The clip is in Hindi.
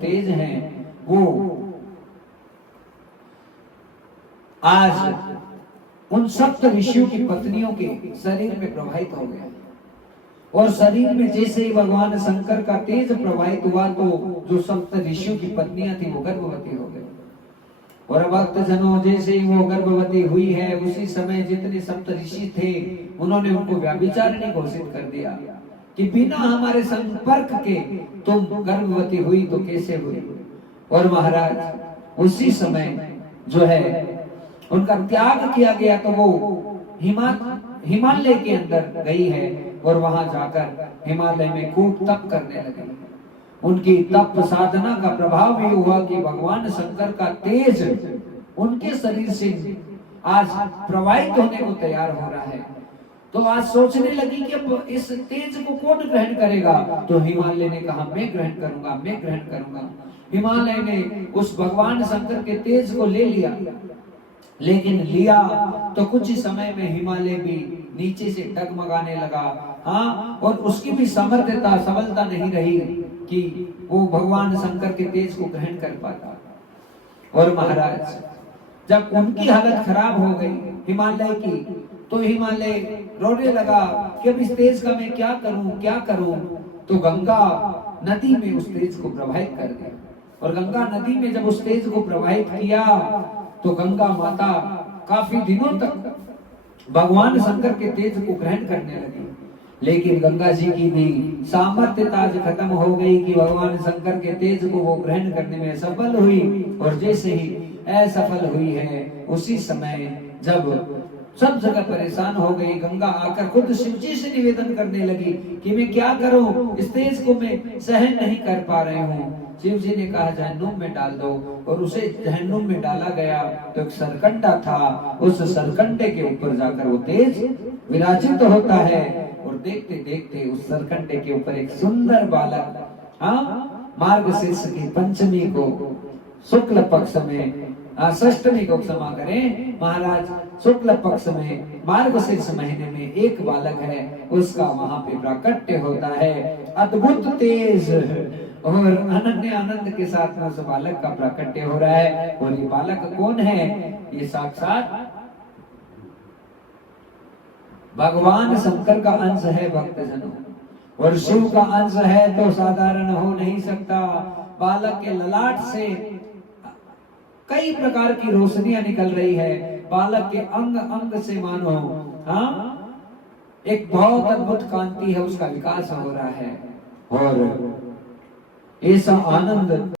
तेज हैं वो आज उन सप्त ऋषियों की पत्नियों के शरीर में प्रवाहित हो गया और शरीर में जैसे ही भगवान शंकर का तेज प्रवाहित हुआ तो जो सप्त ऋषियों की पत्नियां थी वो गर्भवती हो गई। और भक्त जनों जैसे ही वो गर्भवती हुई है उसी समय जितने सप्त ऋषि थे उन्होंने उनको व्यभिचारिणी घोषित कर दिया कि बिना हमारे संपर्क के तुम गर्भवती हुई तो कैसे हुई। और महाराज उसी समय जो है उनका त्याग किया गया तो वो हिमालय के अंदर गई है और वहां जाकर हिमालय में खूब तप करने लगी। उनकी तप साधना का प्रभाव ये हुआ कि भगवान शंकर का तेज उनके शरीर से आज प्रवाहित होने को तैयार हो रहा है। तो आज सोचने लगी कि अब इस तेज को कौन ग्रहण करेगा। तो हिमालय ने कहा मैं ग्रहण करूंगा, मैं ग्रहण करूंगा। हिमालय ने उस भगवान शंकर के तेज को ले लिया, लेकिन लिया तो कुछ ही समय में हिमालय भी नीचे से डगमगाने लगा। हाँ, और उसकी भी सामर्थ्यता सबलता नहीं रही कि वो भगवान शंकर के तेज को ग्रहण कर पाता। और महाराज जब उनकी हालत खराब हो गई हिमालय की तो हिमालय रोने लगा कि अब इस तेज का मैं क्या करूं, क्या करूं। तो गंगा नदी में उस तेज को प्रवाहित कर दिया और गंगा नदी में जब उस तेज को प्रवाहित किया तो गंगा माता काफी दिनों तक भगवान शंकर के तेज को ग्रहण करने लगी। लेकिन गंगा जी की भी सामर्थ्यता आज खत्म हो गई कि भगवान शंकर के तेज को वो ग्रहण करने में सफल हुई। और जैसे ही असफल हुई है उसी समय जब सब जगह परेशान हो गई, गंगा आकर खुद शिव जी से निवेदन करने लगी कि मैं क्या करूं, इस तेज को मैं सहन नहीं कर पा रही हूं। शिव जी ने कहा जहन्नुम में डाल दो और उसे जहन्नुम में डाला गया तो एक सरकंडा था, उस सरकंडे के ऊपर जाकर वो तेज विराजित होता है। और देखते देखते उस सरकंडे के ऊपर एक सुंदर बालक, हाँ, मार्गशीर्ष की पंचमी को शुक्ल पक्ष में षष्टमी को क्षमा करें महाराज, शुक्ल पक्ष में मार्गशीर्ष महीने में एक बालक है, उसका वहां पे प्राकट्य होता है। अद्भुत तेज और अनन्य आनंद के साथ में उस बालक का प्राकट्य हो रहा है। और ये बालक कौन है? ये साक्षात भगवान शंकर का अंश है भक्तजनों, और शिव का अंश है तो साधारण हो नहीं सकता। बालक के ललाट से कई प्रकार की रोशनियां निकल रही है, बालक के अंग अंग से मानो हाँ एक बहुत अद्भुत कांति है, उसका विकास हो रहा है। और ऐसा आनंद